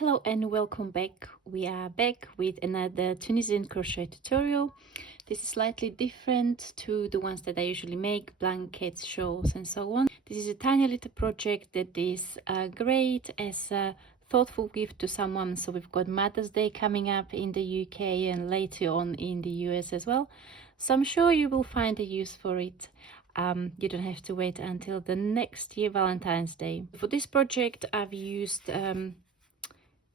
Hello and welcome back. We are back with another Tunisian crochet tutorial. This is slightly different to the ones that I usually make, blankets, shawls and so on. This is a tiny little project that is great as a thoughtful gift to someone. So we've got Mother's Day coming up in the UK and later on in the US as well. So I'm sure you will find a use for it. You don't have to wait until the next year Valentine's Day. For this project I've used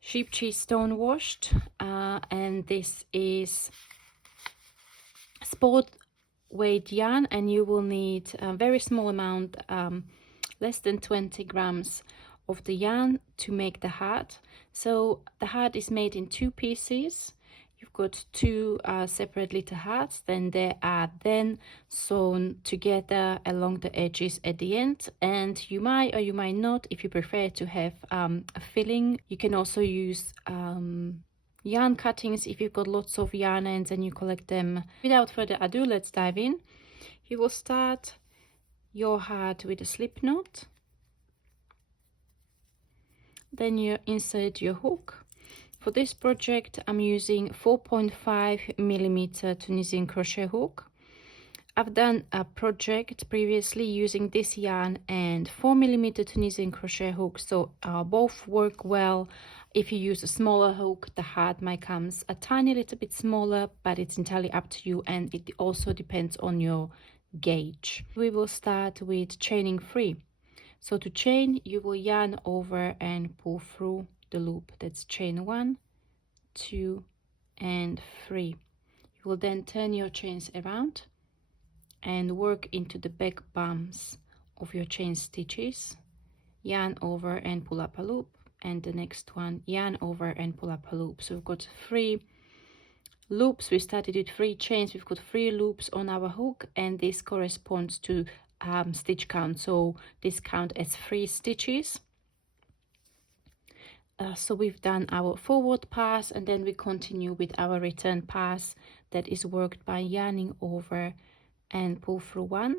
sheep cheese stone washed, and this is sport weight yarn, and you will need a very small amount, less than 20 grams of the yarn to make the heart. So the heart is made in two pieces. You've got two separate little hearts, then they are then sewn together along the edges at the end, and you might or you might not, if you prefer to have a filling. You can also use yarn cuttings if you've got lots of yarn ends and you collect them. Without further ado, let's dive in. You will start your heart with a slip knot, then you insert your hook. For this project I'm using 4.5mm Tunisian crochet hook. I've done a project previously using this yarn and 4mm Tunisian crochet hook, so both work well. If you use a smaller hook, the heart might come a tiny little bit smaller, but it's entirely up to you, and it also depends on your gauge. We will start with chaining 3. So to chain, you will yarn over and pull through the loop. That's chain 1, 2 and 3. You will then turn your chains around and work into the back bumps of your chain stitches. Yarn over and pull up a loop, and the next one yarn over and pull up a loop. So we've got 3 loops. We started with 3 chains. We've got 3 loops on our hook, and this corresponds to stitch count, so this count as 3 stitches. So we've done our forward pass, and then we continue with our return pass that is worked by yarning over and pull through 1,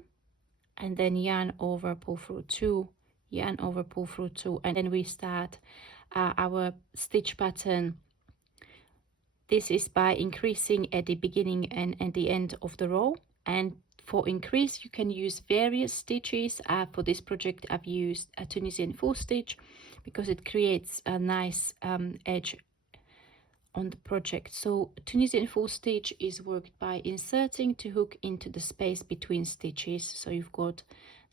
and then yarn over, pull through 2, yarn over, pull through 2, and then we start our stitch pattern. This is by increasing at the beginning and at the end of the row, and for increase you can use various stitches. For this project I've used a Tunisian full stitch because it creates a nice edge on the project. So Tunisian full stitch is worked by inserting the hook into the space between stitches. So you've got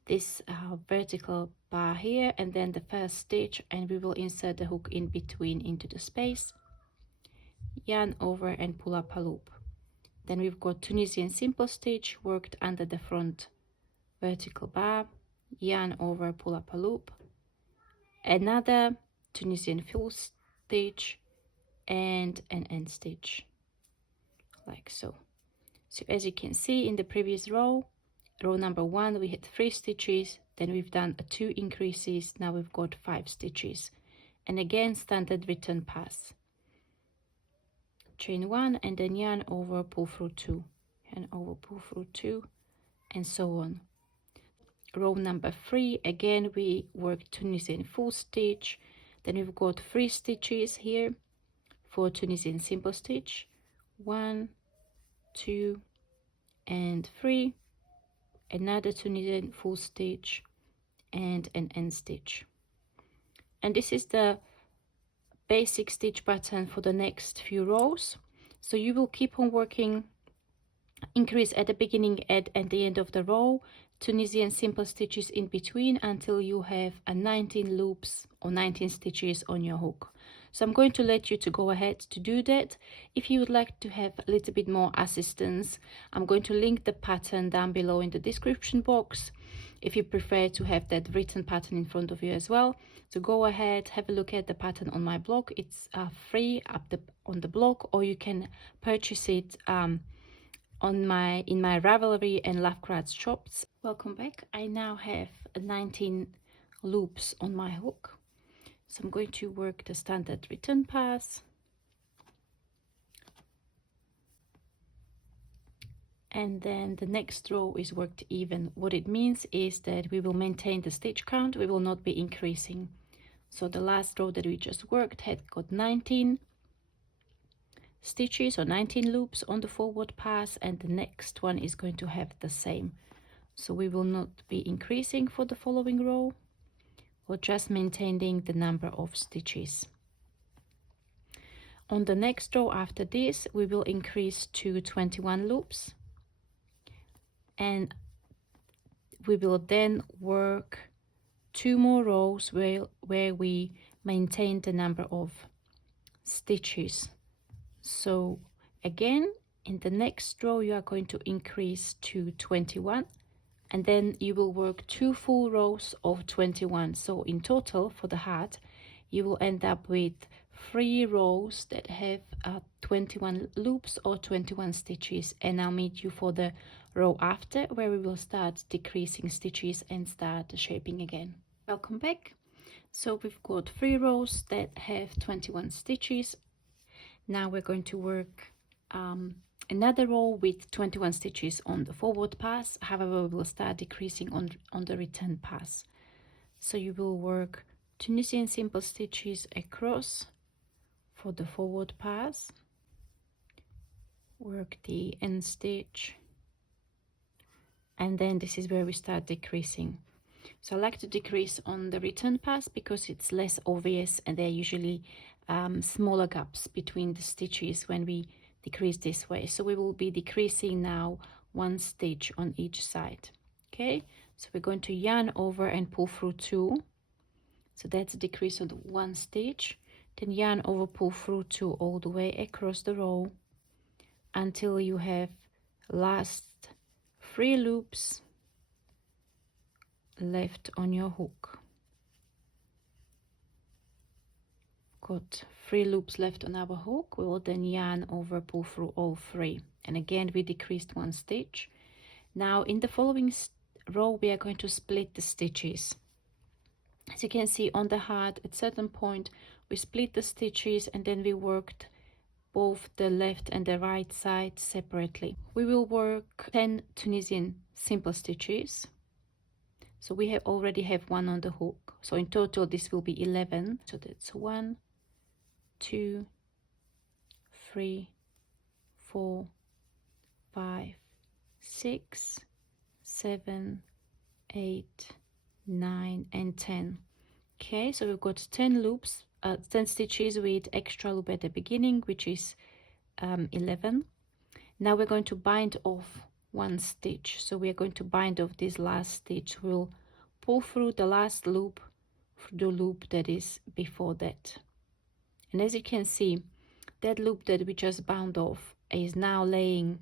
this vertical bar here and then the first stitch, and we will insert the hook in between into the space, yarn over and pull up a loop. Then we've got Tunisian simple stitch worked under the front vertical bar, yarn over, pull up a loop, another Tunisian full stitch and an end stitch, like so. So as you can see in the previous row number 1, we had 3 stitches, then we've done 2 increases, now we've got 5 stitches, and again standard return pass. Chain 1 and then yarn over, pull through 2, yarn over, pull through 2, and so on. Row number 3, again we work Tunisian full stitch, then we've got 3 stitches here for Tunisian simple stitch, 1, 2 and 3, another Tunisian full stitch and an end stitch. And this is the basic stitch pattern for the next few rows. So you will keep on working, increase at the beginning and at the end of the row, Tunisian simple stitches in between until you have 19 loops or 19 stitches on your hook. So I'm going to let you to go ahead to do that. If you would like to have a little bit more assistance, I'm going to link the pattern down below in the description box if you prefer to have that written pattern in front of you as well. So go ahead, have a look at the pattern on my blog. It's free on the blog, or you can purchase it in my Ravelry and Lovecraft shops. Welcome back. I now have 19 loops on my hook. So I'm going to work the standard return pass, and then the next row is worked even. What it means is that we will maintain the stitch count, we will not be increasing. So the last row that we just worked had got 19 stitches or 19 loops on the forward pass, and the next one is going to have the same. So we will not be increasing for the following row, or just maintaining the number of stitches. On the next row after this, we will increase to 21 loops, and we will then work 2 more rows where we maintain the number of stitches. So again, in the next row you are going to increase to 21, and then you will work 2 full rows of 21. So in total for the hat you will end up with 3 rows that have 21 loops or 21 stitches, and I'll meet you for the row after, where we will start decreasing stitches and start shaping again. Welcome back. So we've got 3 rows that have 21 stitches. Now we're going to work another row with 21 stitches on the forward pass. However, we will start decreasing on the return pass. So you will work Tunisian simple stitches across for the forward pass, work the end stitch, and then this is where we start decreasing. So I like to decrease on the return pass because it's less obvious, and there are usually smaller gaps between the stitches when we decrease this way. So we will be decreasing now 1 stitch on each side. Okay, so we're going to yarn over and pull through 2. So that's a decrease of 1 stitch. Then yarn over, pull through 2 all the way across the row until you have last 3 loops left on your hook. Got 3 loops left on our hook. We will then yarn over, pull through all 3, and again we decreased 1 stitch. Now in the following row we are going to split the stitches. As you can see on the hat, at certain point we split the stitches, and then we worked both the left and the right side separately. We will work 10 Tunisian simple stitches. So we already have 1 on the hook. So in total this will be 11. So that's 1, 2, 3, 4, 5, 6, 7, 8, 9, and 10. Okay, so we've got 10 loops, 10 stitches with extra loop at the beginning, which is 11. Now we're going to bind off 1 stitch. So we are going to bind off this last stitch. We'll pull through the last loop, the loop that is before that. And as you can see, that loop that we just bound off is now laying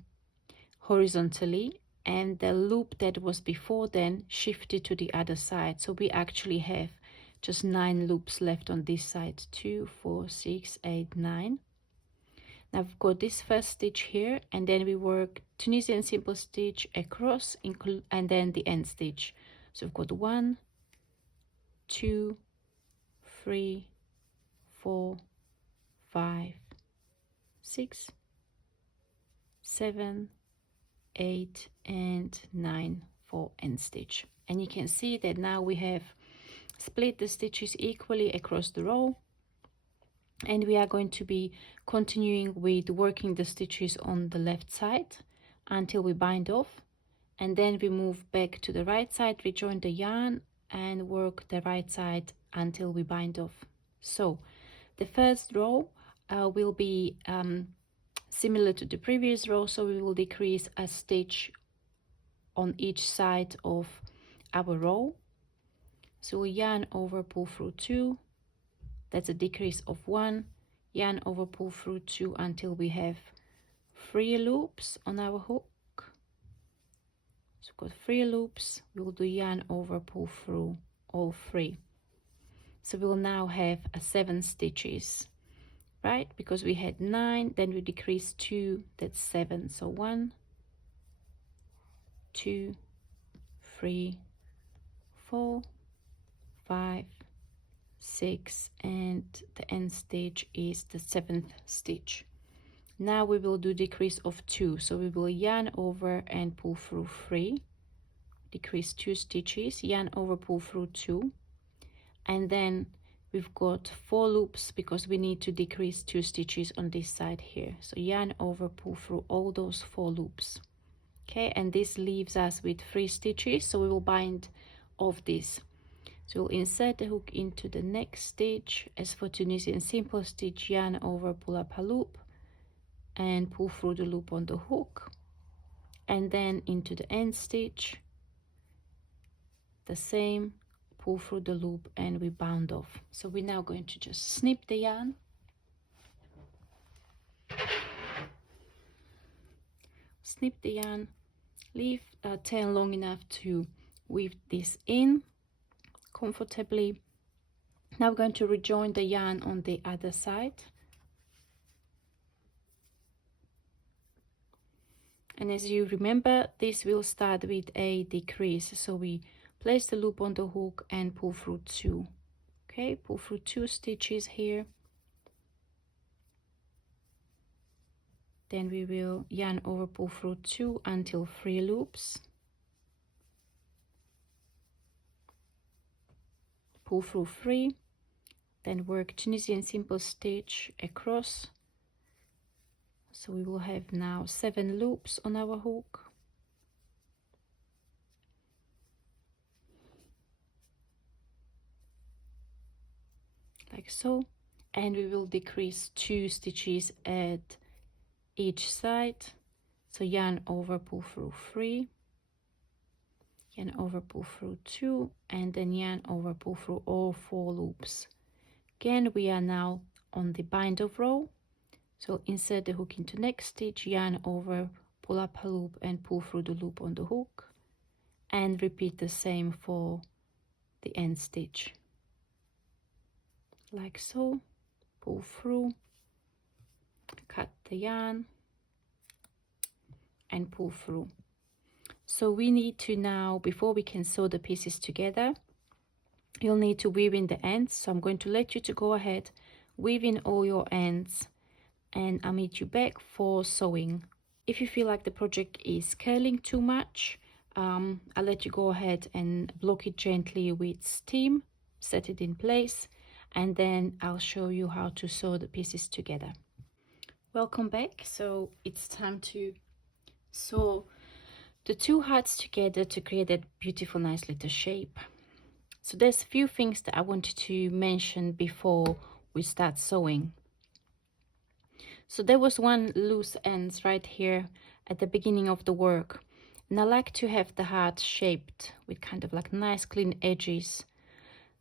horizontally, and the loop that was before then shifted to the other side. So we actually have just 9 loops left on this side. 2, 4, 6, 8, 9. Now I've got this first stitch here, and then we work Tunisian simple stitch across, and then the end stitch. So we've got 1, 2, 3, 4, 5, 6, 7, 8, and 9 for end stitch. And you can see that now we have split the stitches equally across the row, and we are going to be continuing with working the stitches on the left side until we bind off, and then we move back to the right side, rejoin the yarn, and work the right side until we bind off. So the first row will be similar to the previous row, so we will decrease a stitch on each side of our row. So we'll yarn over, pull through 2, that's a decrease of 1, yarn over, pull through 2 until we have 3 loops on our hook. So we've got 3 loops, we'll do yarn over, pull through all 3. So we'll now have 7 stitches, right? Because we had 9, then we decreased 2, that's 7. So 1, 2, 3, 4, 5, 6, and the end stitch is the 7th stitch. Now we will do decrease of 2, so we will yarn over and pull through 3, decrease 2 stitches, yarn over, pull through 2, and then we've got 4 loops because we need to decrease 2 stitches on this side here. So yarn over, pull through all those 4 loops. Okay, and this leaves us with 3 stitches, so we will bind off this. So we'll insert the hook into the next stitch. As for Tunisian simple stitch, yarn over, pull up a loop and pull through the loop on the hook, and then into the end stitch the same, pull through the loop, and we bound off. So we're now going to just snip the yarn, leave a tail long enough to weave this in comfortably. Now we're going to rejoin the yarn on the other side, and as you remember, this will start with a decrease, so we place the loop on the hook and pull through 2. Okay, pull through 2 stitches here, then we will yarn over, pull through 2 until 3 loops, pull through 3, then work Tunisian simple stitch across. So we will have now 7 loops on our hook. Like so, and we will decrease 2 stitches at each side. So yarn over, pull through 3, yarn over, pull through 2, and then yarn over, pull through all 4 loops. Again, we are now on the bind off row, so insert the hook into next stitch, yarn over, pull up a loop and pull through the loop on the hook, and repeat the same for the end stitch. Like so, pull through, cut the yarn and pull through. So we need to now, before we can sew the pieces together, you'll need to weave in the ends. So I'm going to let you to go ahead, weave in all your ends, and I'll meet you back for sewing. If you feel like the project is curling too much, I'll let you go ahead and block it gently with steam, set it in place, and then I'll show you how to sew the pieces together. Welcome back. So it's time to sew the 2 hearts together to create that beautiful nice little shape. So there's a few things that I wanted to mention before we start sewing. So there was one loose ends right here at the beginning of the work, and I like to have the heart shaped with kind of like nice clean edges.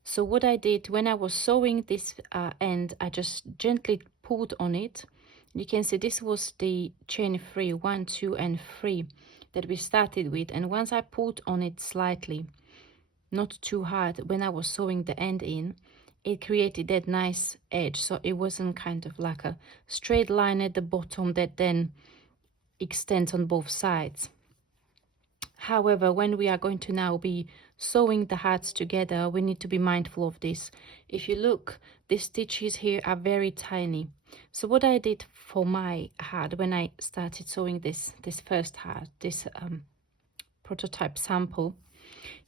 So what I did when I was sewing this end, I just gently pulled on it. You can see this was the chain 3, 1, 2 and 3 that we started with, and once I pulled on it slightly, not too hard, when I was sewing the end in, it created that nice edge, so it wasn't kind of like a straight line at the bottom that then extends on both sides. However, when we are going to now be sewing the hearts together, we need to be mindful of this. If you look, the stitches here are very tiny. So what I did for my heart when I started sewing this first heart, this prototype sample,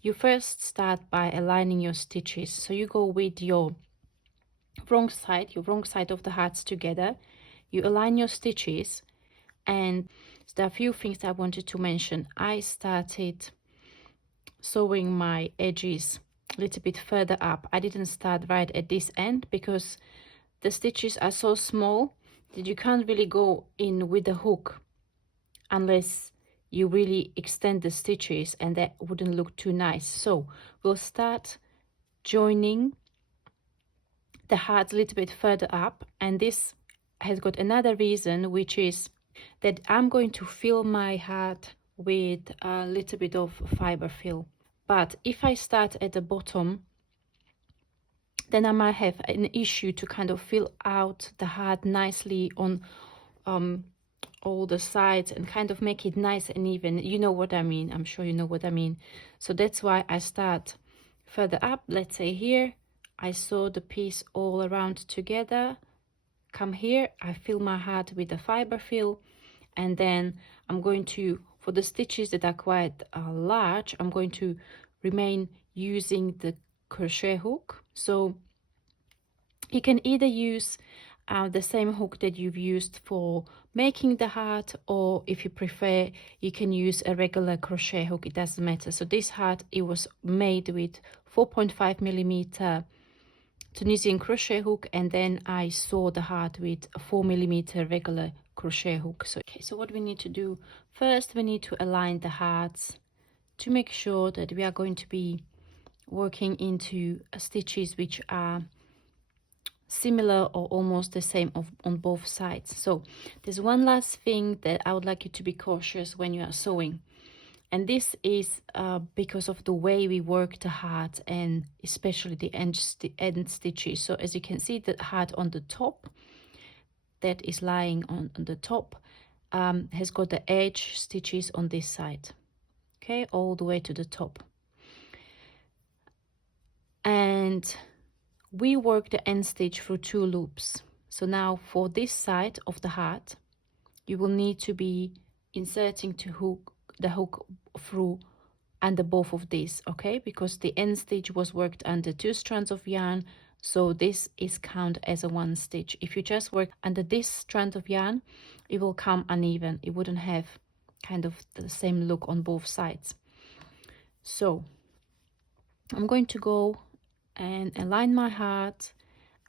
you first start by aligning your stitches. So you go with your wrong side of the hearts together. You align your stitches, and there are a few things I wanted to mention. I started sewing my edges a little bit further up. I didn't start right at this end because the stitches are so small that you can't really go in with the hook unless you really extend the stitches, and that wouldn't look too nice. So we'll start joining the hearts a little bit further up, and this has got another reason, which is that I'm going to fill my heart with a little bit of fiber fill. But if I start at the bottom, then I might have an issue to kind of fill out the heart nicely on all the sides and kind of make it nice and even. You know what I mean. I'm sure you know what I mean. So that's why I start further up. Let's say here, I sew the piece all around together. Come here, I fill my heart with the fiber fill, and then I'm going to, for the stitches that are quite large, I'm going to remain using the crochet hook. So You can either use the same hook that you've used for making the heart, or if you prefer, you can use a regular crochet hook. It doesn't matter. So this heart, it was made with 4.5mm Tunisian crochet hook, and then I sew the heart with a 4mm regular crochet hook. So okay, so what we need to do first, we need to align the hearts to make sure that we are going to be working into stitches which are similar or almost the same on both sides. So there's one last thing that I would like you to be cautious when you are sewing, and this is because of the way we work the heart, and especially the end stitches. So as you can see, the heart on the top that is lying on the top has got the edge stitches on this side, okay, all the way to the top. And we work the end stitch through 2 loops. So now for this side of the heart, you will need to be inserting the hook through under both of these, okay, because the end stitch was worked under 2 strands of yarn, so this is count as a 1 stitch. If you just work under this strand of yarn, it will come uneven. It wouldn't have kind of the same look on both sides. So I'm going to go and align my heart,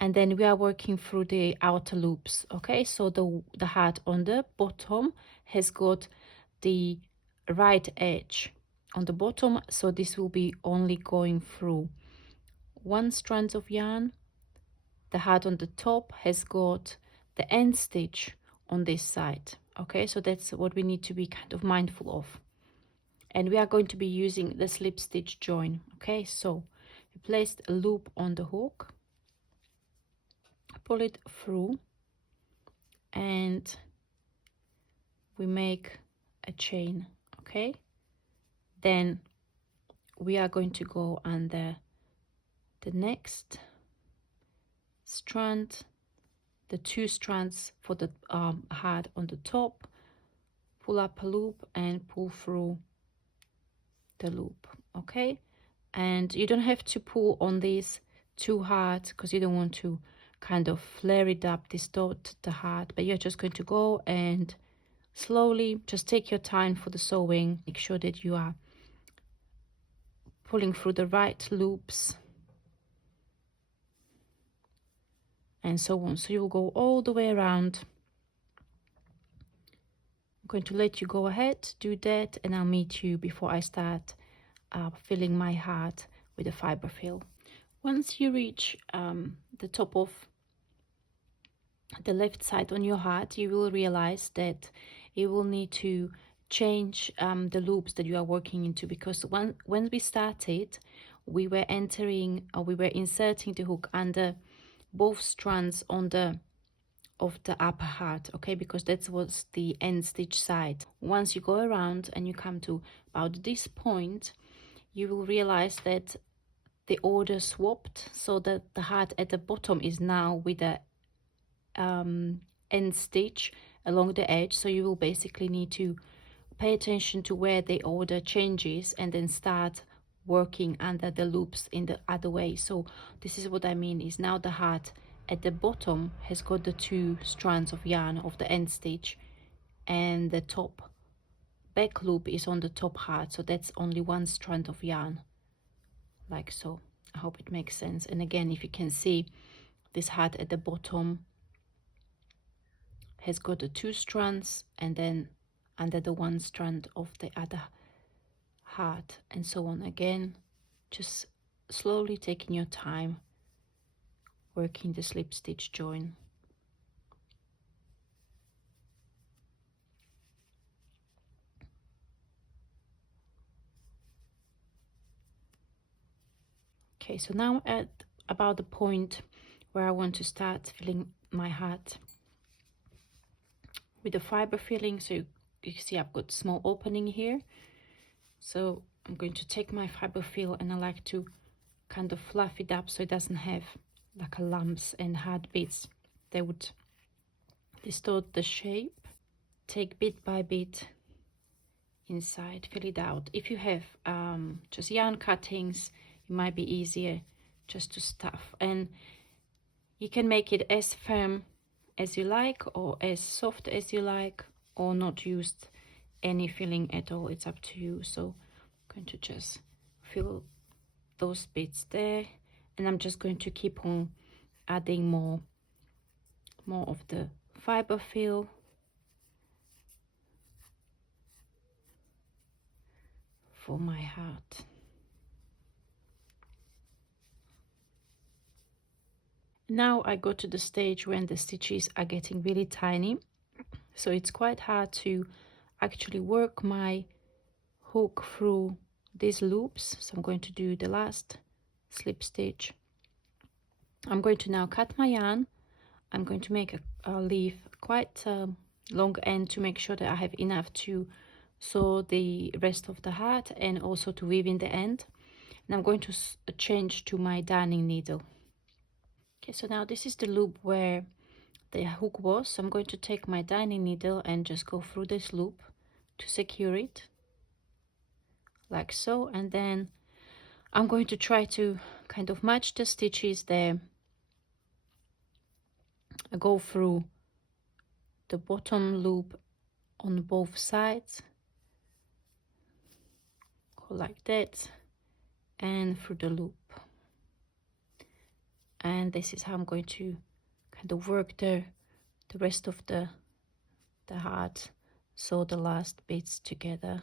and then we are working through the outer loops, okay. So the heart on the bottom has got the right edge on the bottom, so this will be only going through 1 strand of yarn. The heart on the top has got the end stitch on this side, okay. So that's what we need to be kind of mindful of, and we are going to be using the slip stitch join, okay. So we placed a loop on the hook, pull it through, and we make a chain, okay. Then we are going to go under the next strand, the 2 strands for the heart on the top, pull up a loop and pull through the loop, okay. And you don't have to pull on this too hard because you don't want to kind of flare it up, distort the heart, but you're just going to go and slowly just take your time for the sewing. Make sure that you are pulling through the right loops and so on. So you'll go all the way around. I'm going to let you go ahead, do that, and I'll meet you before I start filling my heart with a fiber fill. Once you reach the top of the left side on your heart, you will realize that you will need to change the loops that you are working into, because when we started, we were inserting the hook under both strands of the upper heart, okay, because that was the end stitch side. Once you go around and you come to about this point, you will realize that the order swapped, so that the heart at the bottom is now with the end stitch along the edge. So you will basically need to pay attention to where the order changes and then start working under the loops in the other way. So this is what I mean, is now the heart at the bottom has got the 2 strands of yarn of the end stitch, and the top back loop is on the top heart, so that's only 1 strand of yarn, like so. I hope it makes sense. And again, if you can see, this heart at the bottom has got the 2 strands, and then under the 1 strand of the other heart, and so on. Again, just slowly taking your time working the slip stitch join. Okay, so now at about the point where I want to start filling my heart with the fiber filling. So you can see I've got small opening here, so I'm going to take my fiber fill, and I like to kind of fluff it up so it doesn't have like a lumps and hard bits that would distort the shape. Take bit by bit inside, fill it out. If you have just yarn cuttings, it might be easier just to stuff. And You can make it as firm as you like or as soft as you like, or not use any filling at all. It's up to you. So I'm going to just fill those bits there, and I'm just going to keep on adding more of the fiber fill for my heart. Now I go to the stage when the stitches are getting really tiny, so it's quite hard to actually work my hook through these loops. So I'm going to do the last slip stitch. I'm going to now cut my yarn. I'm going to make a leaf quite long end to make sure that I have enough to sew the rest of the heart and also to weave in the end. And I'm going to change to my darning needle. Okay, so now this is the loop where the hook was. So I'm going to take my darning needle and just go through this loop to secure it, like so. And then I'm going to try to kind of match the stitches there. I go through the bottom loop on both sides, go like that, and through the loop. And this is how I'm going to kind of work the rest of the heart, sew the last bits together.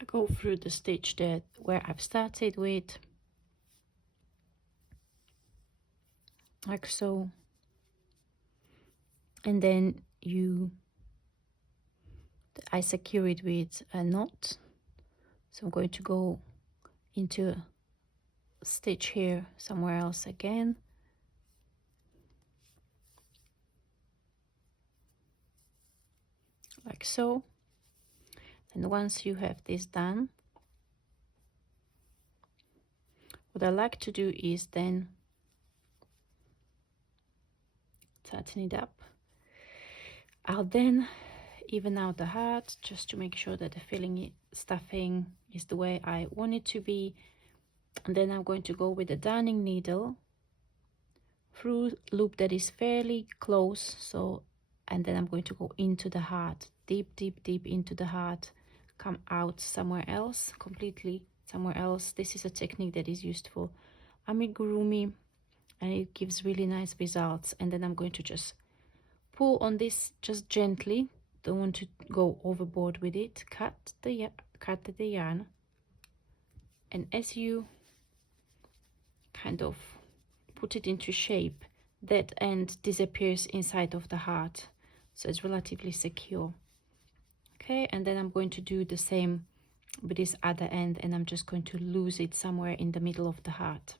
I go through the stitch that where I've started with, like so, and then I secure it with a knot. So I'm going to go into a stitch here somewhere else again, like so. And once you have this done, what I like to do is then tighten it up. I'll then even out the heart just to make sure that the stuffing is the way I want it to be. And then I'm going to go with the darning needle through loop that is fairly close, so, and then I'm going to go into the heart, deep into the heart, come out somewhere else, completely somewhere else. This is a technique that is used for amigurumi, and it gives really nice results. And then I'm going to just pull on this just gently, don't want to go overboard with it. Cut the yarn, and as you kind of put it into shape, that end disappears inside of the heart, so it's relatively secure. Okay, and then I'm going to do the same with this other end, and I'm just going to lose it somewhere in the middle of the heart.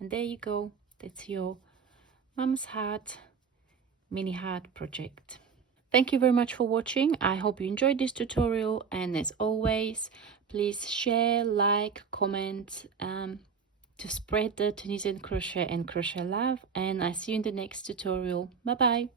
And there you go, that's your mom's heart mini heart project. Thank you very much for watching. I hope you enjoyed this tutorial, and as always, please share, like, comment, to spread the Tunisian crochet and crochet love, and I see you in the next tutorial. Bye bye.